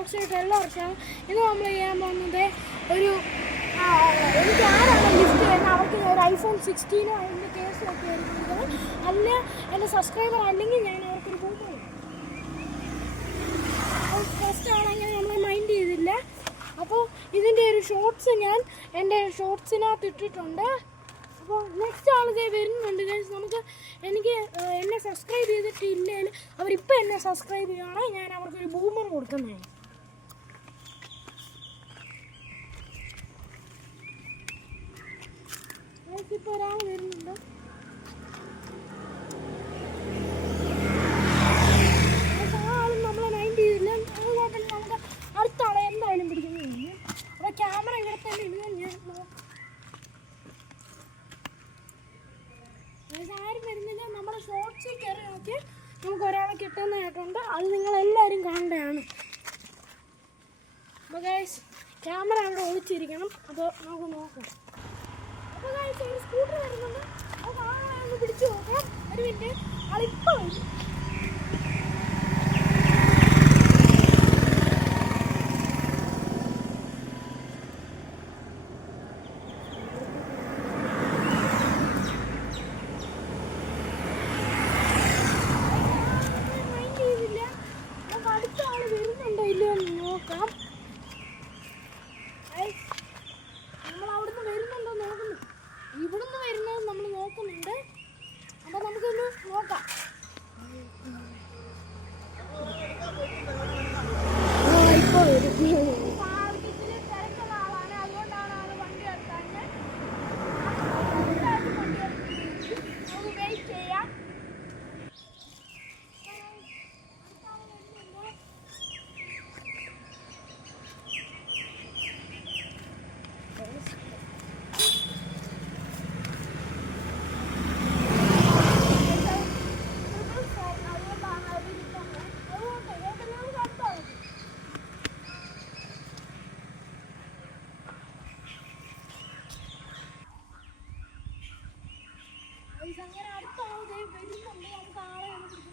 ഷോർട്സായിട്ട് എല്ലാവർക്കും ഇത് നമ്മൾ ചെയ്യാൻ പോകുന്നത് ഒരു എനിക്ക് ആരാണ് ഗിഫ്റ്റ് ചെയ്യുന്നത് അവർക്ക് ഒരു iPhone 16 അതിൻ്റെ കേസൊക്കെ ആയിരിക്കുന്നത്. അല്ല എൻ്റെ സബ്സ്ക്രൈബർ അല്ലെങ്കിൽ ഞാൻ അവർക്കൊരു ബൂമർ ഫസ്റ്റ് ആണെങ്കിൽ നമ്മൾ മൈൻഡ് ചെയ്തില്ല. അപ്പോൾ ഇതിൻ്റെ ഒരു ഷോർട്സ് ഞാൻ എൻ്റെ ഷോർട്സിനകത്ത് ഇട്ടിട്ടുണ്ട്. അപ്പോൾ നെക്സ്റ്റ് ആളിതേ വരുന്നുണ്ട് ഗൈസ്. എനിക്ക് എന്നെ സബ്സ്ക്രൈബ് ചെയ്തിട്ടില്ലെങ്കിൽ അവരിപ്പോൾ എന്നെ സബ്സ്ക്രൈബ് ചെയ്യുകയാണെങ്കിൽ ഞാൻ അവർക്കൊരു ബൂമർ കൊടുക്കുന്നതാണ്. ഇപ്പോൾ ഒരാൾ വരുന്നുണ്ട്. ആ ആളും നമ്മളെ മൈൻഡ് ചെയ്തില്ല. അതുകൊണ്ട് നമുക്ക് അടുത്ത ആളെ എന്തായാലും പിടിക്കുന്നു. അപ്പോൾ ക്യാമറ ഇവിടെ തന്നെ ഇടുക. ഞാൻ ആരും വരുന്നില്ല. നമ്മുടെ ഷോർട്സിൽ കയറി നോക്കി നമുക്ക് ഒരാളെ കിട്ടുന്നതായിട്ടുണ്ട്. അത് നിങ്ങളെല്ലാവരും കാണേണ്ടതാണ്. അപ്പോൾ ഗൈസ് ക്യാമറ അവിടെ ഒളിച്ചിരിക്കണം. അപ്പോൾ നമുക്ക് നോക്കാം. അപ്പോൾ ഗൈസ് ഒരു സ്കൂട്ടർ വരുന്നുണ്ട്. അപ്പോൾ ആളെ പിടിച്ചു നോക്കാം. ഒരു മിനിറ്റ് ആളിപ്പോൾ വരും. നമ്മളവിടുന്ന് വരുന്നുണ്ടോ നോക്കുന്നു. ഇവിടുന്ന് വരുന്നത് നമ്മൾ നോക്കുന്നുണ്ട്. അപ്പോൾ നമുക്കൊന്ന് നോക്കാം. ഇപ്പോൾ വരും. തിരക്കുള്ള ആളാണ്. അതുകൊണ്ടാണ് ആൾ വണ്ടി എടുക്കാൻ. നമുക്ക് വെയിറ്റ് ചെയ്യാം. അങ്ങനെ അടുത്ത ആൾ വരുന്നുണ്ട്. നമുക്ക് ആളെ അടുത്ത ആളെ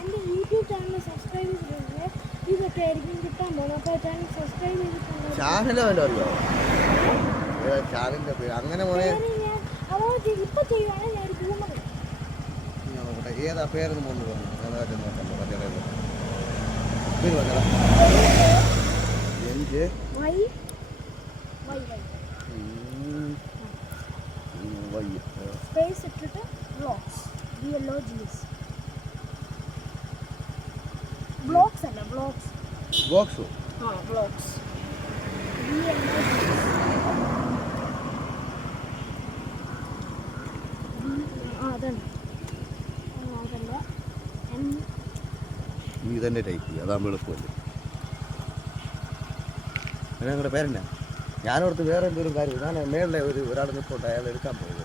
എൻ്റെ യൂട്യൂബ് ചാനൽ സബ്സ്ക്രൈബ് ചെയ്തിട്ടുണ്ട്. ഇതൊക്കെ ആയിരിക്കും കിട്ടാൻ പോകുന്നത്. അപ്പോൾ ചാനൽ സബ്സ്ക്രൈബ് ചെയ്തിട്ടുണ്ട്. അങ്ങനെ അപ്പോൾ ഇപ്പോൾ ചെയ്യുവാണെങ്കിൽ ഞാൻ ഒരു ബൂമർ ഏതാ പേരെന്ന് പോകുന്നു സ്പേസ് ഇട്ടിട്ട് ബ്ലോക്സ് ബ്ലോക്സ് അല്ല ബ്ലോക്സ് ബോക്സ് ബ്ലോക്സ് അതല്ല നീ തന്നെ ടൈപ്പ് ചെയ്യുക. അതാകുമ്പോൾ എളുപ്പമല്ലേ. നിങ്ങളുടെ പേരെന്നാ? ഞാനോടത്ത് വേറെ എന്തെങ്കിലും കാര്യം ഞാൻ മേളിലെ ഒരാൾ നിൽപ്പുണ്ട്. അയാൾ എടുക്കാൻ പോയത്.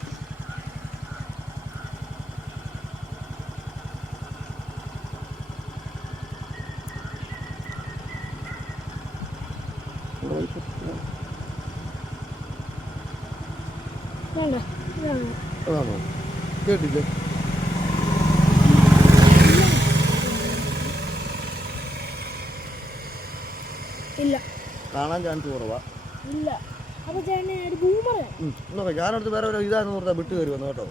അതാണോ? കേട്ടില്ലേ? ഇല്ല. കാണാൻ ചാൻസ് കുറവാ. ഇല്ല. അപ്പോൾ ഒരു ബൂമർ ഞാനടുത്ത് വേറെ ഇതാന്ന് പറഞ്ഞാൽ വിട്ട് കയറി വന്നു കേട്ടോ.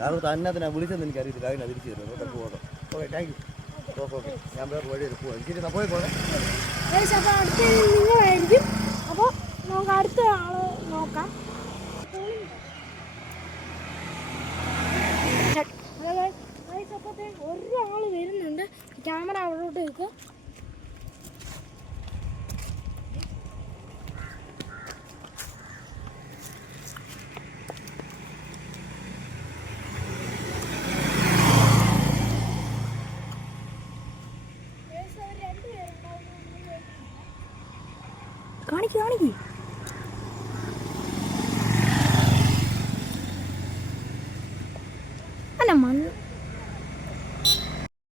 ഞാനടുത്ത് അന്നത്തിനാ വിളിച്ചെന്ന് എനിക്കറിയത്തില്ല. അതിനാ തിരിച്ചു തരുന്നത്. കേട്ടോ പോകട്ടോ. Okay thank you. ഓക്കെ ഞാൻ വേറെ വഴി പോകാം. ശരി എന്നാൽ പോയിക്കോട്ടെ. അപ്പോൾ അടുത്ത നിങ്ങളായിരിക്കും. അപ്പോൾ നമുക്ക് അടുത്ത ആള് നോക്കാം. ക്യാമറ അവിടോട്ട് വെക്കുക.